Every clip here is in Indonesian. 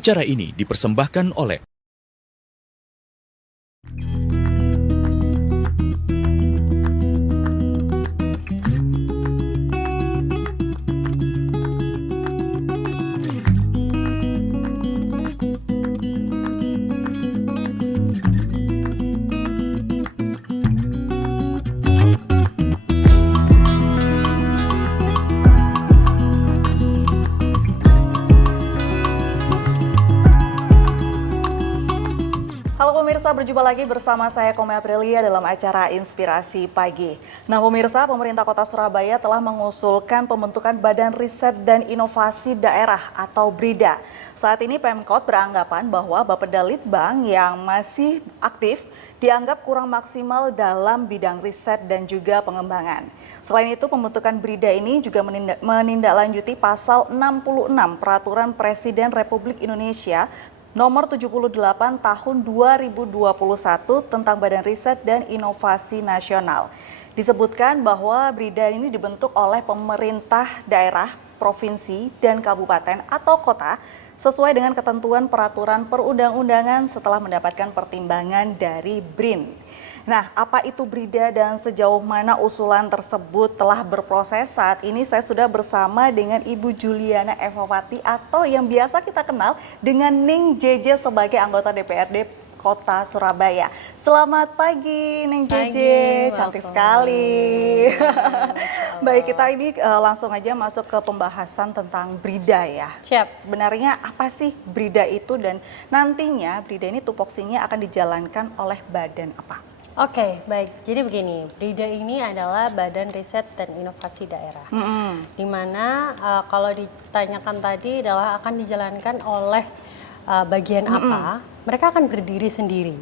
Acara ini dipersembahkan oleh Halo pemirsa, berjumpa lagi bersama saya Kome Aprilia dalam acara Inspirasi Pagi. Nah pemirsa, pemerintah Kota Surabaya telah mengusulkan pembentukan Badan Riset dan Inovasi Daerah atau BRIDA. Saat ini Pemkot beranggapan bahwa Bapeda Litbang yang masih aktif dianggap kurang maksimal dalam bidang riset dan juga pengembangan. Selain itu, pembentukan BRIDA ini juga menindaklanjuti pasal 66 Peraturan Presiden Republik Indonesia Nomor 78 Tahun 2021 tentang Badan Riset dan Inovasi Nasional. Disebutkan bahwa BRIDA ini dibentuk oleh pemerintah daerah, provinsi, dan kabupaten atau kota sesuai dengan ketentuan peraturan perundang-undangan setelah mendapatkan pertimbangan dari BRIN. Nah, apa itu BRIDA dan sejauh mana usulan tersebut telah berproses? Saat ini saya sudah bersama dengan Ibu Juliana Evawati atau yang biasa kita kenal dengan Ning JJ sebagai anggota DPRD Kota Surabaya. Selamat pagi Ning JJ, cantik sekali. Baik, kita ini langsung aja masuk ke pembahasan tentang BRIDA ya. Siap. Sebenarnya apa sih BRIDA itu dan nantinya BRIDA ini tupoksinya akan dijalankan oleh badan apa? Oke, baik. Jadi begini, BRIDA ini adalah Badan Riset dan Inovasi Daerah. Di mana kalau ditanyakan tadi adalah akan dijalankan oleh bagian apa, mereka akan berdiri sendiri.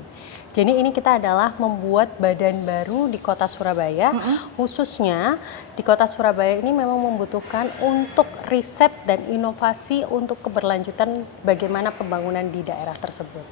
Jadi ini kita adalah membuat badan baru di Kota Surabaya, khususnya di Kota Surabaya ini memang membutuhkan untuk riset dan inovasi untuk keberlanjutan bagaimana pembangunan di daerah tersebut.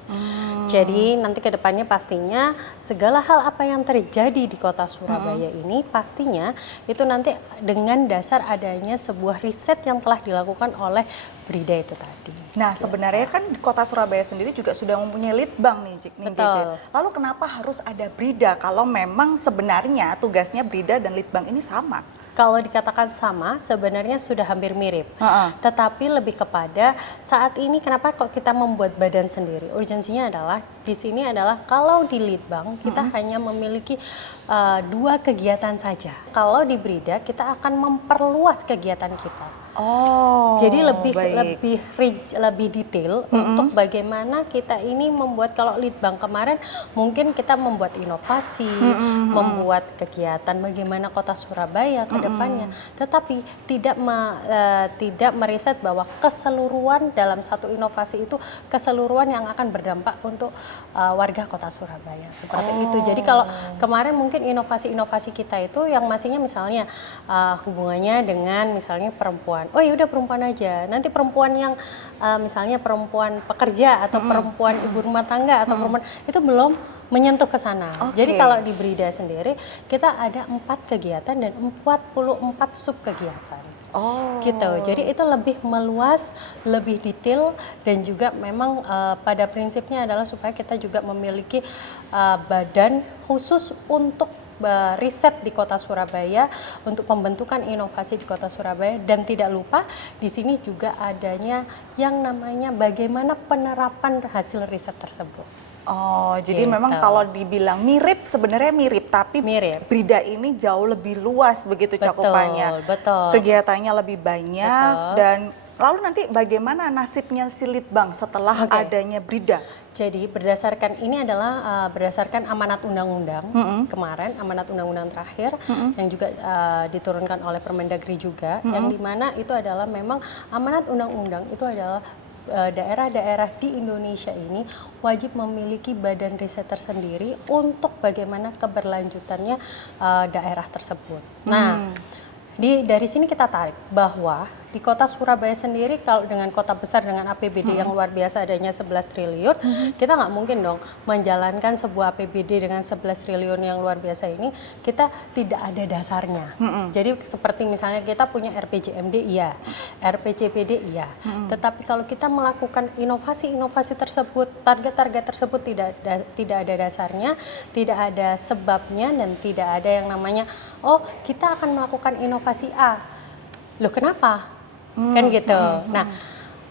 Jadi nanti ke depannya pastinya segala hal apa yang terjadi di Kota Surabaya ini pastinya itu nanti dengan dasar adanya sebuah riset yang telah dilakukan oleh BRIDA itu tadi. Nah sebenarnya kan Kota Surabaya sendiri juga sudah mempunyai litbang nih JJ. Lalu kenapa harus ada BRIDA kalau memang sebenarnya tugasnya BRIDA dan litbang ini sama? Kalau dikatakan sama, sebenarnya sudah hampir mirip. Tetapi lebih kepada saat ini kenapa kok kita membuat badan sendiri? Urgensinya adalah di sini adalah kalau di Litbang kita hanya memiliki 2 kegiatan saja. Kalau di BRIDA kita akan memperluas kegiatan kita. Jadi lebih detail untuk bagaimana kita ini membuat kalau Litbang kemarin mungkin kita membuat inovasi, membuat kegiatan bagaimana Kota Surabaya ke depannya, tetapi tidak meriset bahwa keseluruhan dalam satu inovasi itu keseluruhan yang akan berdampak untuk warga Kota Surabaya seperti itu. Jadi kalau kemarin mungkin inovasi-inovasi kita itu yang masihnya misalnya hubungannya dengan misalnya perempuan. Oh ya udah perempuan aja. Nanti perempuan yang misalnya perempuan pekerja atau perempuan ibu rumah tangga atau perempuan itu belum menyentuh ke sana. Jadi kalau di BRIDA sendiri kita ada 4 kegiatan dan 44 sub kegiatan. Gitu. Jadi itu lebih meluas, lebih detail dan juga memang pada prinsipnya adalah supaya kita juga memiliki badan khusus untuk riset di Kota Surabaya untuk pembentukan inovasi di Kota Surabaya dan tidak lupa di sini juga adanya yang namanya bagaimana penerapan hasil riset tersebut. Jadi memang kalau dibilang mirip sebenarnya mirip tapi BRIDA ini jauh lebih luas begitu cakupannya. Betul. Kegiatannya lebih banyak dan lalu nanti bagaimana nasibnya si Litbang setelah adanya BRIDA? Jadi berdasarkan ini adalah berdasarkan amanat undang-undang kemarin, amanat undang-undang terakhir yang juga diturunkan oleh Permendagri juga, yang dimana itu adalah memang amanat undang-undang itu adalah daerah-daerah di Indonesia ini wajib memiliki badan riset tersendiri untuk bagaimana keberlanjutannya daerah tersebut. Nah, dari sini kita tarik bahwa di kota Surabaya sendiri kalau dengan kota besar dengan APBD yang luar biasa adanya 11 triliun, kita nggak mungkin dong menjalankan sebuah APBD dengan 11 triliun yang luar biasa ini, kita tidak ada dasarnya. Jadi seperti misalnya kita punya RPJMD iya, RPCPD iya. Tetapi kalau kita melakukan inovasi-inovasi tersebut, target-target tersebut tidak ada dasarnya, tidak ada sebabnya, dan tidak ada yang namanya, oh kita akan melakukan inovasi A. Loh kenapa? Kan gitu. Nah,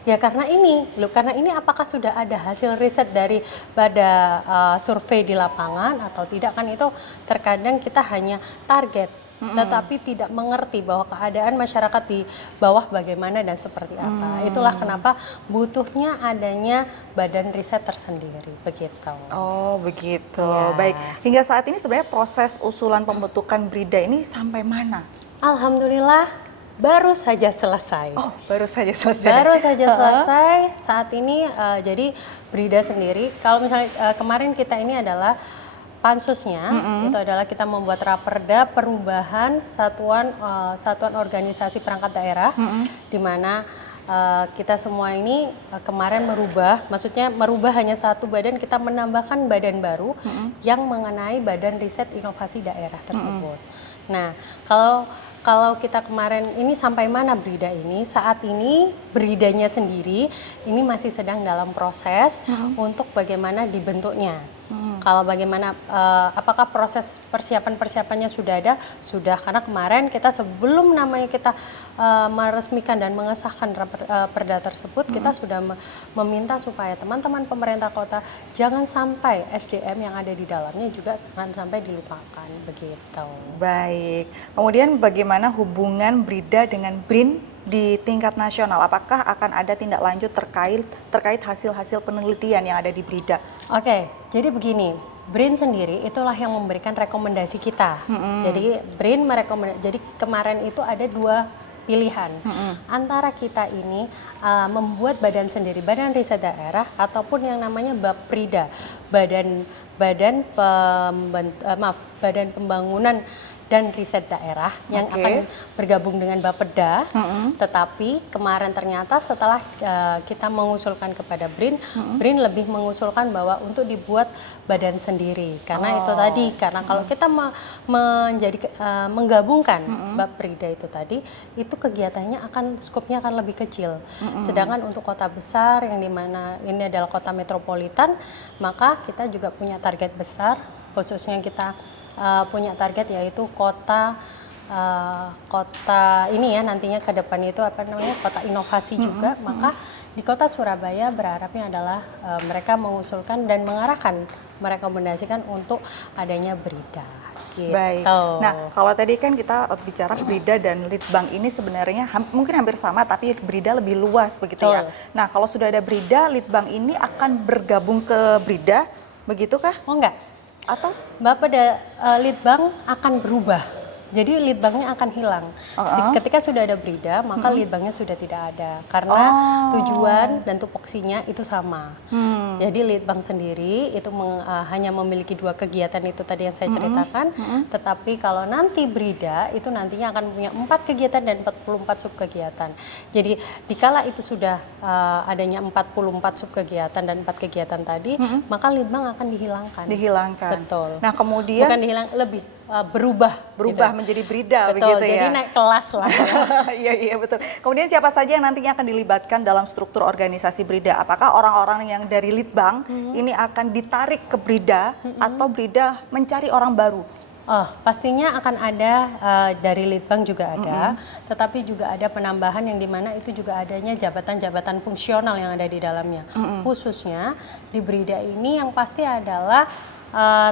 ya karena ini apakah sudah ada hasil riset dari pada survei di lapangan atau tidak, kan itu terkadang kita hanya target, tetapi tidak mengerti bahwa keadaan masyarakat di bawah bagaimana dan seperti apa. Itulah kenapa butuhnya adanya badan riset tersendiri, begitu. Oh begitu, Ya. baik. Hingga saat ini sebenarnya proses usulan pembentukan BRIDA ini sampai mana? Alhamdulillah baru saja selesai. Oh baru saja selesai. Baru saja selesai. Saat ini jadi BRIDA sendiri, kalau misalnya kemarin kita ini adalah pansusnya, itu adalah kita membuat raperda perubahan satuan organisasi perangkat daerah, di mana kita semua ini kemarin maksudnya merubah hanya satu badan, kita menambahkan badan baru yang mengenai Badan Riset Inovasi Daerah tersebut. Nah, kalau kita kemarin ini sampai mana BRIDA ini? Saat ini BRIDA-nya sendiri ini masih sedang dalam proses untuk bagaimana dibentuknya. Kalau bagaimana, apakah proses persiapannya sudah ada? Sudah, karena kemarin kita sebelum namanya kita meresmikan dan mengesahkan perda tersebut, kita sudah meminta supaya teman-teman pemerintah kota jangan sampai SDM yang ada di dalamnya juga jangan sampai dilupakan, begitu. Baik, kemudian bagaimana hubungan BRIDA dengan BRIN di tingkat nasional? Apakah akan ada tindak lanjut terkait hasil-hasil penelitian yang ada di BRIDA? Oke, jadi begini, BRIN sendiri itulah yang memberikan rekomendasi kita. Jadi BRIN jadi kemarin itu ada dua pilihan antara kita ini membuat badan sendiri, Badan Riset Daerah, ataupun yang namanya BAPRIDA, Badan Pembangunan dan Riset Daerah yang akan bergabung dengan Bapeda. Tetapi kemarin ternyata setelah kita mengusulkan kepada BRIN, BRIN lebih mengusulkan bahwa untuk dibuat badan sendiri. Karena itu tadi, karena kalau kita menggabungkan Bapeda itu tadi, itu kegiatannya skopnya akan lebih kecil. Sedangkan untuk kota besar yang dimana ini adalah kota metropolitan, maka kita juga punya target besar, khususnya kita punya target yaitu kota ini ya nantinya ke depan itu kota inovasi juga. Maka di kota Surabaya berharapnya adalah mereka mengusulkan dan merekomendasikan untuk adanya BRIDA. Gitu. Baik. Nah, kalau tadi kan kita bicara BRIDA dan Litbang ini sebenarnya mungkin hampir sama, tapi BRIDA lebih luas begitu ya. Nah, kalau sudah ada BRIDA, Litbang ini akan bergabung ke BRIDA, begitukah? Oh enggak. Atau Bapeda Litbang akan berubah. Jadi Litbangnya akan hilang. Ketika sudah ada BRIDA, maka Litbangnya sudah tidak ada. Karena tujuan dan tupoksinya itu sama. Jadi Litbang sendiri itu hanya memiliki dua kegiatan itu tadi yang saya ceritakan. Tetapi kalau nanti BRIDA itu nantinya akan punya 4 kegiatan dan 44 subkegiatan. Jadi dikala itu sudah adanya 44 subkegiatan dan 4 kegiatan tadi, maka Litbang akan dihilangkan. Betul. Nah, kemudian bukan dihilang, lebih berubah gitu. Menjadi BRIDA. Betul, begitu ya. Jadi naik kelas lah. Iya betul. Kemudian siapa saja yang nantinya akan dilibatkan dalam struktur organisasi BRIDA? Apakah orang-orang yang dari Litbang ini akan ditarik ke BRIDA atau BRIDA mencari orang baru? Pastinya akan ada dari Litbang juga ada, tetapi juga ada penambahan yang dimana itu juga adanya jabatan-jabatan fungsional yang ada di dalamnya. Khususnya di BRIDA ini yang pasti adalah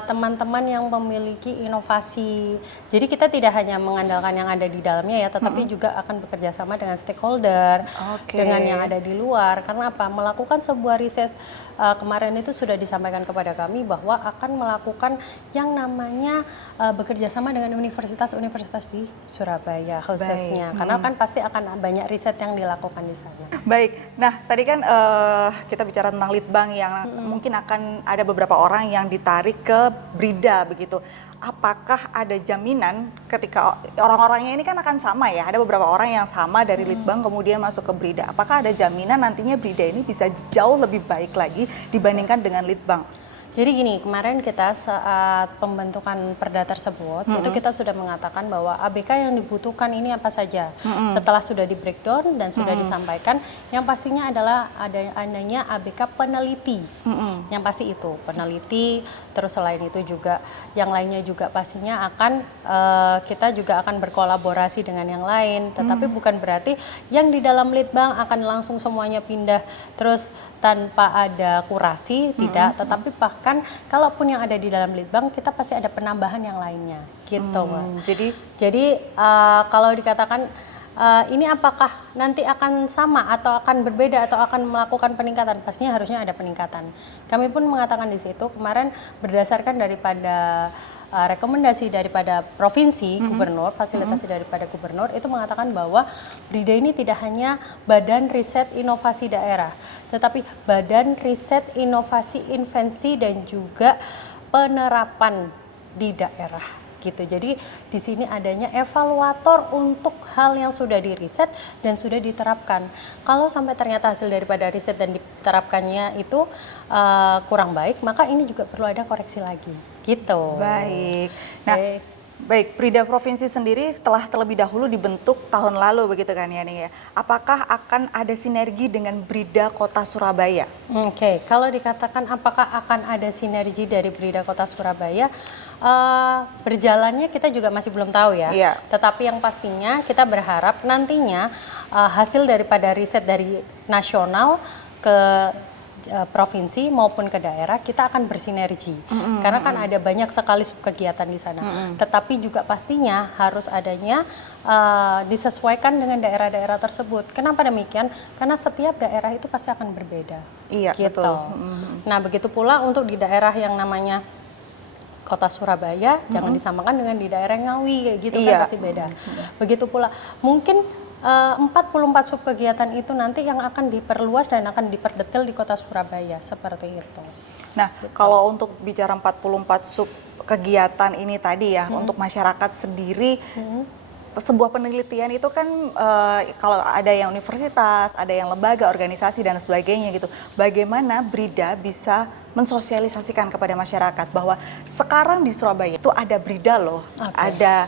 teman-teman yang memiliki inovasi. Jadi kita tidak hanya mengandalkan yang ada di dalamnya ya, tetapi juga akan bekerja sama dengan stakeholder, dengan yang ada di luar. Karena apa? Melakukan sebuah riset kemarin itu sudah disampaikan kepada kami bahwa akan melakukan yang namanya bekerja sama dengan universitas-universitas di Surabaya khususnya. Karena kan pasti akan banyak riset yang dilakukan di sana. Baik. Nah, tadi kan kita bicara tentang Litbang yang mungkin akan ada beberapa orang yang ditarik beralih ke Brida begitu. Apakah ada jaminan ketika orang-orangnya ini kan akan sama ya, ada beberapa orang yang sama dari Litbang kemudian masuk ke Brida. Apakah ada jaminan nantinya Brida ini bisa jauh lebih baik lagi dibandingkan dengan Litbang? Jadi gini, kemarin kita saat pembentukan perda tersebut, itu kita sudah mengatakan bahwa ABK yang dibutuhkan ini apa saja. Setelah sudah di breakdown dan sudah disampaikan, yang pastinya adalah adanya ABK peneliti. Yang pasti itu, peneliti, terus selain itu juga, yang lainnya juga pastinya akan, kita juga akan berkolaborasi dengan yang lain. Tetapi bukan berarti yang di dalam Litbang akan langsung semuanya pindah, terus tanpa ada kurasi, tidak, tetapi bahkan kalaupun yang ada di dalam Litbang kita pasti ada penambahan yang lainnya, gitu. Jadi kalau dikatakan ini apakah nanti akan sama atau akan berbeda atau akan melakukan peningkatan, pastinya harusnya ada peningkatan. Kami pun mengatakan di situ kemarin berdasarkan daripada rekomendasi daripada provinsi, gubernur, fasilitasi daripada gubernur itu mengatakan bahwa Brida ini tidak hanya Badan Riset Inovasi Daerah, tetapi Badan Riset Inovasi Invensi dan juga penerapan di daerah. Gitu. Jadi di sini adanya evaluator untuk hal yang sudah diriset dan sudah diterapkan. Kalau sampai ternyata hasil daripada riset dan diterapkannya itu kurang baik, maka ini juga perlu ada koreksi lagi. Gitu. Baik. Nah, baik, Brida Provinsi sendiri telah terlebih dahulu dibentuk tahun lalu begitu kan ya nih ya. Apakah akan ada sinergi dengan Brida Kota Surabaya? Oke, kalau dikatakan apakah akan ada sinergi dari Brida Kota Surabaya, berjalannya kita juga masih belum tahu ya. Iya. Tetapi yang pastinya kita berharap nantinya hasil daripada riset dari nasional ke provinsi maupun ke daerah kita akan bersinergi karena kan ada banyak sekali kegiatan di sana. Tetapi juga pastinya harus adanya disesuaikan dengan daerah-daerah tersebut. Kenapa demikian? Karena setiap daerah itu pasti akan berbeda. Iya, gitu. Betul. Nah, begitu pula untuk di daerah yang namanya Kota Surabaya, jangan disamakan dengan di daerah Ngawi kayak gitu kan pasti beda. Begitu pula mungkin 44 sub kegiatan itu nanti yang akan diperluas dan akan diperdetil di Kota Surabaya, seperti itu. Nah, kalau untuk bicara 44 sub kegiatan ini tadi ya, untuk masyarakat sendiri, sebuah penelitian itu kan kalau ada yang universitas, ada yang lembaga, organisasi dan sebagainya gitu. Bagaimana Brida bisa mensosialisasikan kepada masyarakat bahwa sekarang di Surabaya itu ada Brida loh, ada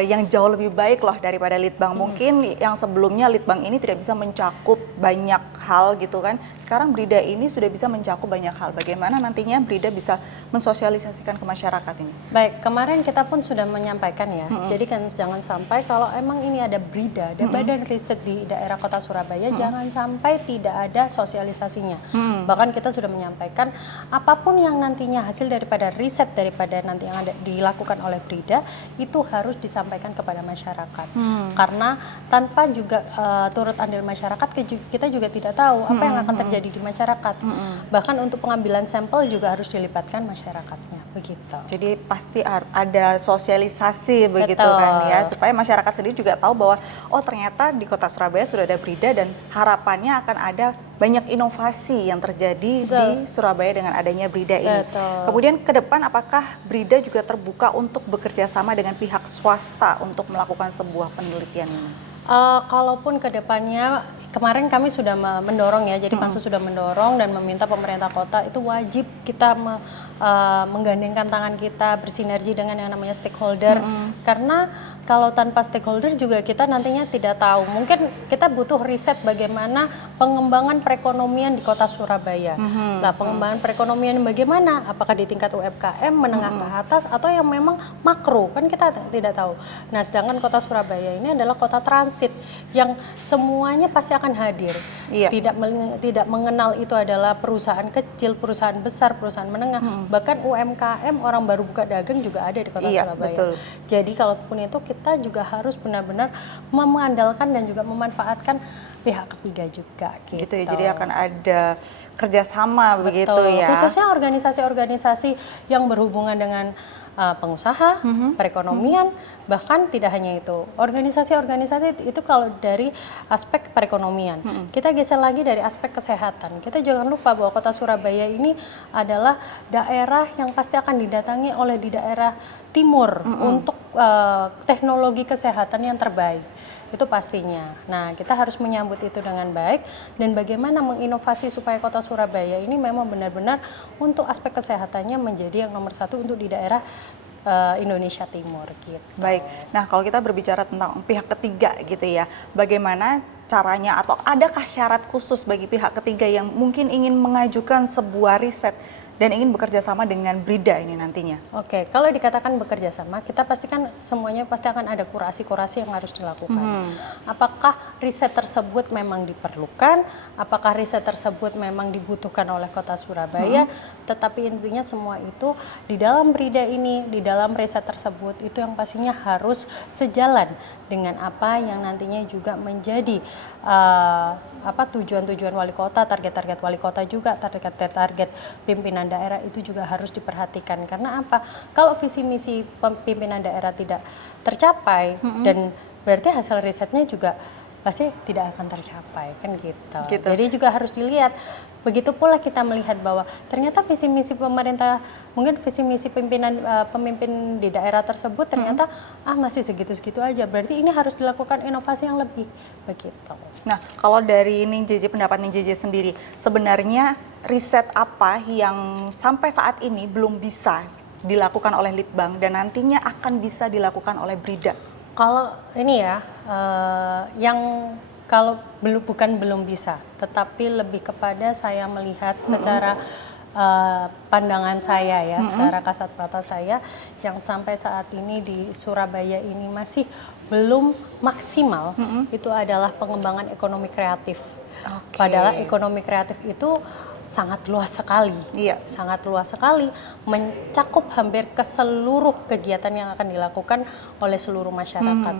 yang jauh lebih baik loh daripada Litbang. Mungkin yang sebelumnya Litbang ini tidak bisa mencakup banyak hal gitu kan. Sekarang Brida ini sudah bisa mencakup banyak hal. Bagaimana nantinya Brida bisa mensosialisasikan ke masyarakat ini? Baik, kemarin kita pun sudah menyampaikan ya. Jadi kan jangan sampai kalau emang ini ada Brida, ada badan riset di daerah Kota Surabaya, jangan sampai tidak ada sosialisasinya. Bahkan kita sudah menyampaikan apapun yang nantinya hasil daripada riset daripada nanti yang ada dilakukan oleh Brida itu harus disampaikan kepada masyarakat. Karena tanpa juga turut andil masyarakat kita juga tidak tahu apa yang akan terjadi di masyarakat. Bahkan untuk pengambilan sampel juga harus dilibatkan masyarakatnya, begitu. Jadi pasti ada sosialisasi begitu kan ya, supaya masyarakat sendiri juga tahu bahwa oh ternyata di Kota Surabaya sudah ada Brida dan harapannya akan ada banyak inovasi yang terjadi di Surabaya dengan adanya Brida ini. Kemudian ke depan apakah Brida juga terbuka untuk bekerja sama dengan pihak swasta untuk melakukan sebuah penelitian ini? Kalaupun ke depannya, kemarin kami sudah mendorong ya, jadi Pansus sudah mendorong dan meminta pemerintah kota itu wajib kita menggandengkan tangan kita, bersinergi dengan yang namanya stakeholder. Karena kalau tanpa stakeholder juga kita nantinya tidak tahu. Mungkin kita butuh riset bagaimana pengembangan perekonomian di Kota Surabaya. Nah, pengembangan perekonomian bagaimana? Apakah di tingkat UMKM, menengah ke atas, atau yang memang makro? Kan kita tidak tahu. Nah, sedangkan Kota Surabaya ini adalah kota transit yang semuanya pasti akan hadir. Tidak mengenal itu adalah perusahaan kecil, perusahaan besar, perusahaan menengah. Bahkan UMKM, orang baru buka dagang juga ada di Kota Surabaya. Betul. Jadi kalaupun itu kita juga harus benar-benar mengandalkan dan juga memanfaatkan pihak ketiga juga gitu. Ya, jadi akan ada kerjasama begitu ya. Khususnya organisasi-organisasi yang berhubungan dengan pengusaha, perekonomian, bahkan tidak hanya itu. Organisasi-organisasi itu kalau dari aspek perekonomian. Kita geser lagi dari aspek kesehatan. Kita jangan lupa bahwa kota Surabaya ini adalah daerah yang pasti akan didatangi oleh di daerah timur untuk teknologi kesehatan yang terbaik. Itu pastinya. Nah, kita harus menyambut itu dengan baik dan bagaimana menginovasi supaya kota Surabaya ini memang benar-benar untuk aspek kesehatannya menjadi yang nomor satu untuk di daerah Indonesia Timur gitu. Baik. Nah, kalau kita berbicara tentang pihak ketiga gitu ya, bagaimana caranya atau adakah syarat khusus bagi pihak ketiga yang mungkin ingin mengajukan sebuah riset dan ingin bekerja sama dengan BRIDA ini nantinya? Oke, kalau dikatakan bekerja sama, kita pastikan semuanya pasti akan ada kurasi-kurasi yang harus dilakukan. Apakah riset tersebut memang diperlukan? Apakah riset tersebut memang dibutuhkan oleh kota Surabaya? Tetapi intinya semua itu di dalam BRIDA ini, di dalam riset tersebut itu yang pastinya harus sejalan dengan apa yang nantinya juga menjadi tujuan-tujuan wali kota, target-target wali kota juga, target-target pimpinan daerah itu juga harus diperhatikan. Karena apa? Kalau visi misi pimpinan daerah tidak tercapai dan berarti hasil risetnya juga pasti tidak akan tercapai kan gitu. Jadi juga harus dilihat. Begitu pula kita melihat bahwa ternyata visi misi pemerintah, mungkin visi misi pemimpin di daerah tersebut ternyata masih segitu-segitu aja. Berarti ini harus dilakukan inovasi yang lebih begitu. Nah, kalau dari Ning JJ, pendapat Ning JJ sendiri, sebenarnya riset apa yang sampai saat ini belum bisa dilakukan oleh Litbang dan nantinya akan bisa dilakukan oleh BRIDA? Kalau ini ya, yang kalau belum bisa, tetapi lebih kepada saya melihat secara pandangan saya ya, secara kasat mata saya, yang sampai saat ini di Surabaya ini masih belum maksimal, itu adalah pengembangan ekonomi kreatif. Padahal ekonomi kreatif itu sangat luas sekali, sangat luas sekali, mencakup hampir ke seluruh kegiatan yang akan dilakukan oleh seluruh masyarakat.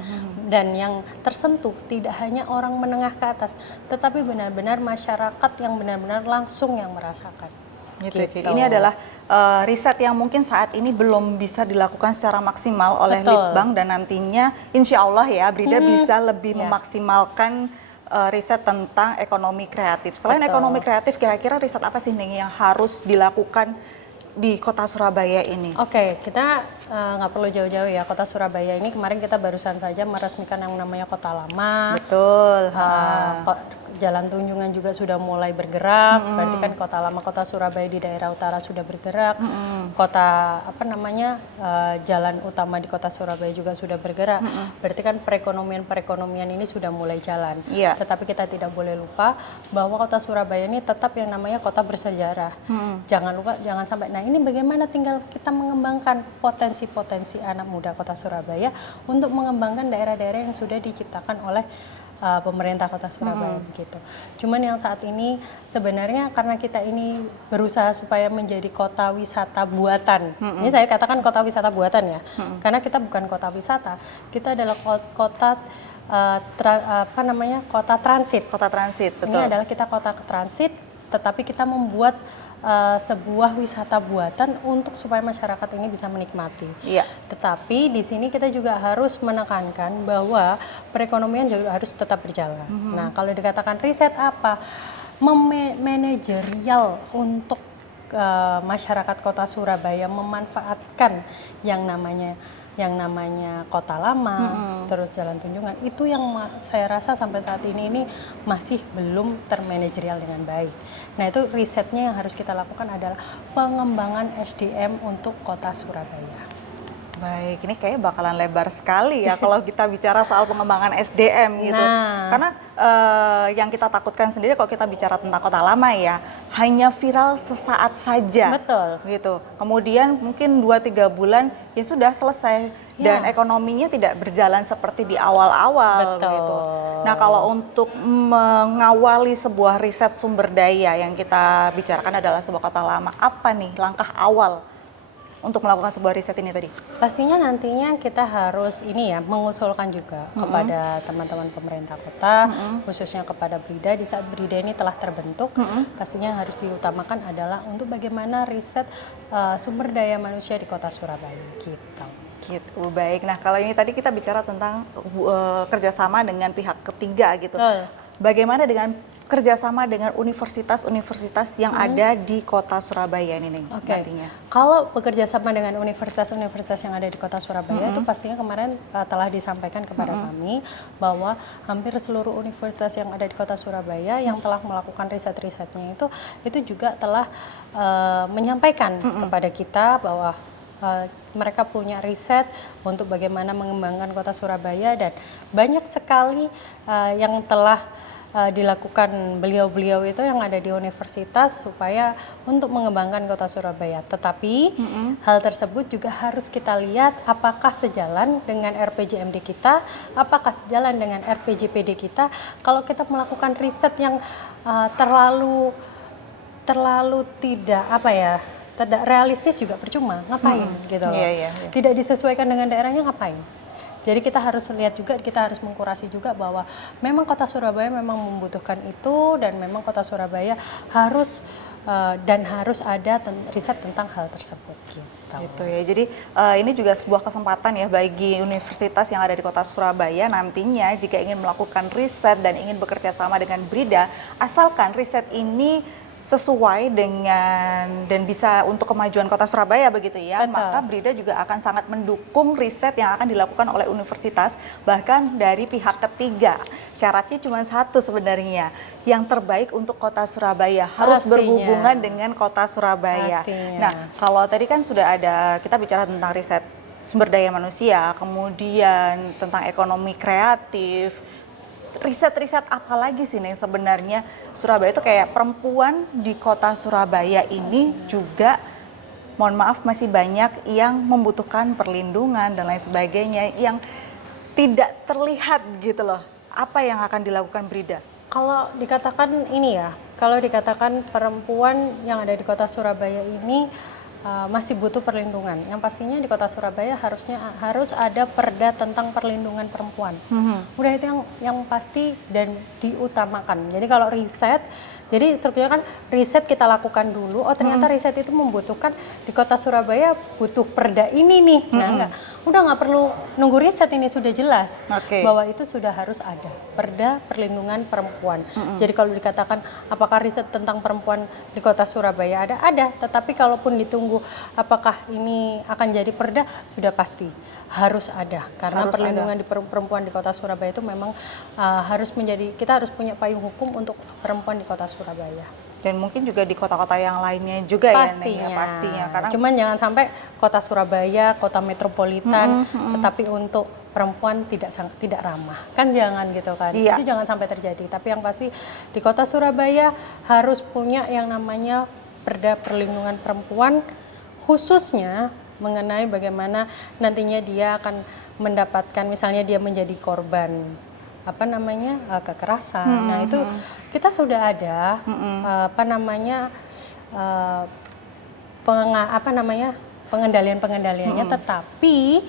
Dan yang tersentuh tidak hanya orang menengah ke atas, tetapi benar-benar masyarakat yang benar-benar langsung yang merasakan. Gitu. Ini adalah riset yang mungkin saat ini belum bisa dilakukan secara maksimal oleh Litbang dan nantinya insya Allah ya BRIDA bisa lebih memaksimalkan riset tentang ekonomi kreatif. Selain ekonomi kreatif, kira-kira riset apa sih Ning yang harus dilakukan di kota Surabaya ini? Oke, kita nggak perlu jauh-jauh ya. Kota Surabaya ini kemarin kita barusan saja meresmikan yang namanya Kota Lama. Betul. Jalan Tunjungan juga sudah mulai bergerak. Berarti kan Kota Lama, Kota Surabaya di daerah utara sudah bergerak. Kota jalan utama di Kota Surabaya juga sudah bergerak. Berarti kan perekonomian ini sudah mulai jalan. Tetapi kita tidak boleh lupa bahwa Kota Surabaya ini tetap yang namanya kota bersejarah. Jangan sampai. Nah, ini bagaimana tinggal kita mengembangkan potensi-potensi anak muda Kota Surabaya untuk mengembangkan daerah-daerah yang sudah diciptakan oleh pemerintah Kota Surabaya begitu. Cuman yang saat ini sebenarnya karena kita ini berusaha supaya menjadi kota wisata buatan. Ini saya katakan kota wisata buatan ya. Karena kita bukan kota wisata, kita adalah kota kota transit. Kota transit, betul. Ini adalah kita kota transit, tetapi kita membuat sebuah wisata buatan untuk supaya masyarakat ini bisa menikmati. Tetapi di sini kita juga harus menekankan bahwa perekonomian juga harus tetap berjalan. Nah, kalau dikatakan riset apa? Manajerial untuk masyarakat kota Surabaya memanfaatkan yang namanya Kota Lama, terus Jalan Tunjungan, itu yang saya rasa sampai saat ini masih belum termanajerial dengan baik. Nah, itu risetnya yang harus kita lakukan adalah pengembangan SDM untuk Kota Surabaya. Baik, ini kayaknya bakalan lebar sekali ya kalau kita bicara soal pengembangan SDM gitu. Karena yang kita takutkan sendiri kalau kita bicara tentang Kota Lama ya, hanya viral sesaat saja. Betul. Gitu. Kemudian mungkin 2-3 bulan ya sudah selesai dan ekonominya tidak berjalan seperti di awal-awal gitu. Nah, kalau untuk mengawali sebuah riset sumber daya yang kita bicarakan adalah sebuah Kota Lama, apa nih langkah awal untuk melakukan sebuah riset ini tadi? Pastinya nantinya kita harus ini ya mengusulkan juga kepada teman-teman pemerintah kota, khususnya kepada Brida. Di saat Brida ini telah terbentuk, pastinya harus diutamakan adalah untuk bagaimana riset sumber daya manusia di Kota Surabaya gitu. Gitu, baik. Nah, kalau ini tadi kita bicara tentang kerjasama dengan pihak ketiga gitu. Bagaimana dengan kerjasama dengan universitas-universitas yang ada di Kota Surabaya ini nantinya? Kalau bekerja sama dengan universitas-universitas yang ada di Kota Surabaya itu pastinya kemarin telah disampaikan kepada kami bahwa hampir seluruh universitas yang ada di Kota Surabaya yang telah melakukan riset-risetnya itu juga telah menyampaikan kepada kita bahwa mereka punya riset untuk bagaimana mengembangkan Kota Surabaya, dan banyak sekali yang telah dilakukan beliau-beliau itu yang ada di universitas supaya untuk mengembangkan Kota Surabaya. Tetapi hal tersebut juga harus kita lihat apakah sejalan dengan RPJMD kita, apakah sejalan dengan RPJPD kita. Kalau kita melakukan riset yang terlalu tidak tidak realistis juga percuma, ngapain gitu loh. Tidak disesuaikan dengan daerahnya, ngapain. Jadi kita harus lihat juga, kita harus mengkurasi juga bahwa memang Kota Surabaya memang membutuhkan itu, dan memang Kota Surabaya harus ada riset tentang hal tersebut gitu ya. Jadi ini juga sebuah kesempatan ya bagi universitas yang ada di Kota Surabaya nantinya jika ingin melakukan riset dan ingin bekerja sama dengan Brida, asalkan riset ini sesuai dengan dan bisa untuk kemajuan Kota Surabaya begitu ya. Betul. Maka Brida juga akan sangat mendukung riset yang akan dilakukan oleh universitas, bahkan dari pihak ketiga. Syaratnya cuma satu sebenarnya, yang terbaik untuk Kota Surabaya harus berhubungan dengan Kota Surabaya. Pastinya. Nah, kalau tadi kan sudah ada, kita bicara tentang riset sumber daya manusia, kemudian tentang ekonomi kreatif. Riset-riset apa lagi sih nih sebenarnya Surabaya itu kayak perempuan di Kota Surabaya ini juga, mohon maaf, masih banyak yang membutuhkan perlindungan dan lain sebagainya yang tidak terlihat gitu loh. Apa yang akan dilakukan Brida? Kalau dikatakan ini ya, kalau dikatakan perempuan yang ada di Kota Surabaya ini masih butuh perlindungan. Yang pastinya di Kota Surabaya harus ada perda tentang perlindungan perempuan. Udah itu yang pasti dan diutamakan. Jadi kalau riset, jadi strukturnya kan riset kita lakukan dulu. Oh ternyata riset itu membutuhkan di Kota Surabaya butuh perda ini nih. Nah udah nggak perlu nunggu riset, ini sudah jelas bahwa itu sudah harus ada perda perlindungan perempuan. Jadi kalau dikatakan apakah riset tentang perempuan di Kota Surabaya ada. Tetapi kalaupun ditunggu apakah ini akan jadi perda, sudah pasti harus ada, karena perlindungan di perempuan di Kota Surabaya itu memang kita harus punya payung hukum untuk perempuan di Kota Surabaya. Dan mungkin juga di kota-kota yang lainnya juga pastinya. Ya, pastinya. Karena cuman jangan sampai Kota Surabaya, kota metropolitan, tetapi untuk perempuan tidak ramah, kan jangan gitu kan. Itu jangan sampai terjadi. Tapi yang pasti di Kota Surabaya harus punya yang namanya perda perlindungan perempuan, khususnya mengenai bagaimana nantinya dia akan mendapatkan, misalnya dia menjadi korban kekerasan. Nah itu kita sudah ada pengendaliannya, tetapi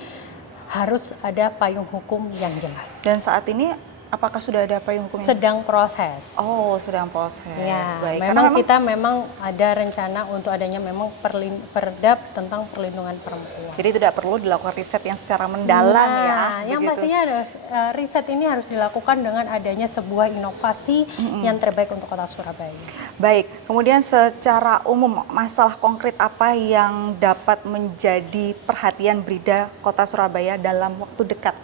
harus ada payung hukum yang jelas. Dan saat ini apakah sudah ada payung hukum? Sedang proses. Oh, sedang proses. Ya, baik. Kita memang ada rencana untuk adanya memang perda tentang perlindungan perempuan. Jadi tidak perlu dilakukan riset yang secara mendalam ya. Yang pastinya ada riset ini harus dilakukan dengan adanya sebuah inovasi yang terbaik untuk Kota Surabaya. Baik, kemudian secara umum masalah konkret apa yang dapat menjadi perhatian Brida Kota Surabaya dalam waktu dekat?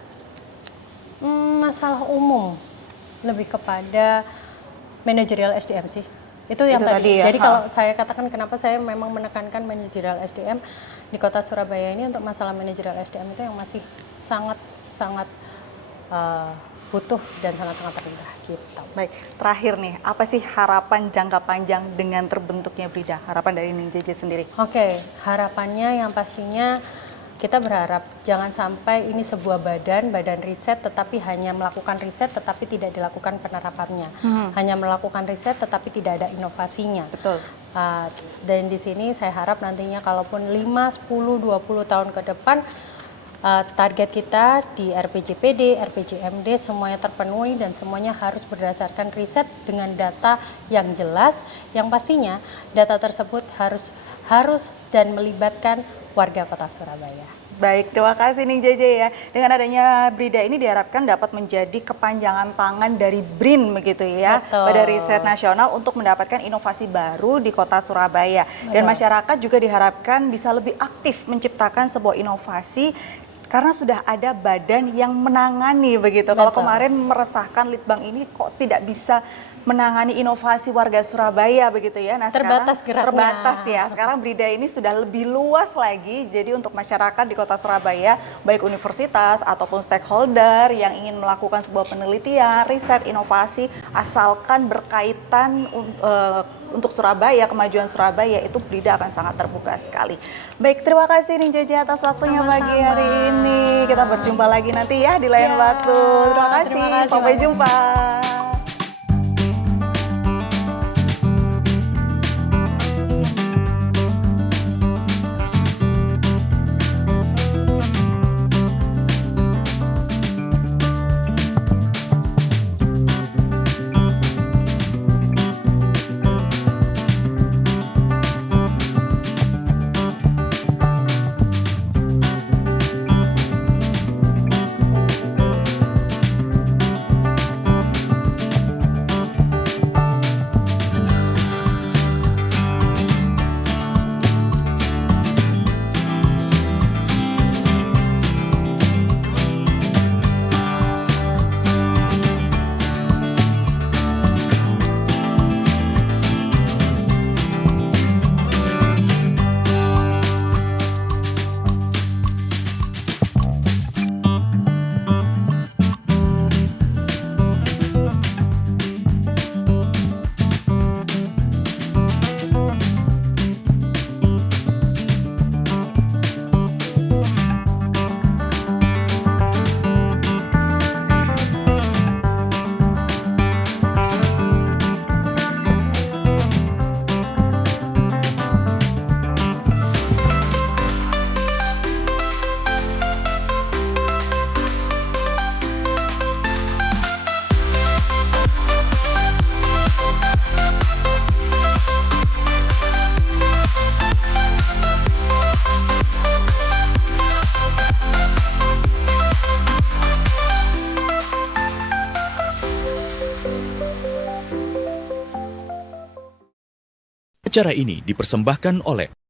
Masalah umum lebih kepada manajerial SDM sih. Itu yang tadi. Jadi kalau saya katakan kenapa saya memang menekankan manajerial SDM di Kota Surabaya ini, untuk masalah manajerial SDM itu yang masih sangat butuh dan sangat rendah gitu. Baik, terakhir nih, apa sih harapan jangka panjang dengan terbentuknya Brida? Harapan dari Ning JJ sendiri? Oke, harapannya yang pastinya kita berharap jangan sampai ini sebuah badan riset tetapi hanya melakukan riset tetapi tidak dilakukan penerapannya. Hanya melakukan riset tetapi tidak ada inovasinya. Betul. Dan di sini saya harap nantinya kalaupun 5, 10, 20 tahun ke depan target kita di RPJPD, RPJMD semuanya terpenuhi dan semuanya harus berdasarkan riset dengan data yang jelas, yang pastinya data tersebut harus dan melibatkan warga Kota Surabaya. Baik, terima kasih nih JJ ya. Dengan adanya Brida ini diharapkan dapat menjadi kepanjangan tangan dari BRIN begitu ya, Betul. Badan Riset Nasional untuk mendapatkan inovasi baru di Kota Surabaya. Dan masyarakat juga diharapkan bisa lebih aktif menciptakan sebuah inovasi karena sudah ada badan yang menangani begitu. Kalau kemarin meresahkan Litbang ini kok tidak bisa menangani inovasi warga Surabaya begitu ya. Nah, terbatas sekarang geraknya. terbatas ya. Sekarang Brida ini sudah lebih luas lagi. Jadi untuk masyarakat di Kota Surabaya, baik universitas ataupun stakeholder yang ingin melakukan sebuah penelitian, riset, inovasi, asalkan berkaitan untuk Surabaya, kemajuan Surabaya, itu Brida akan sangat terbuka sekali. Baik, terima kasih nih JJ atas waktunya pagi hari ini. Kita berjumpa lagi nanti ya di lain waktu. Terima kasih. Sampai jumpa. Acara ini dipersembahkan oleh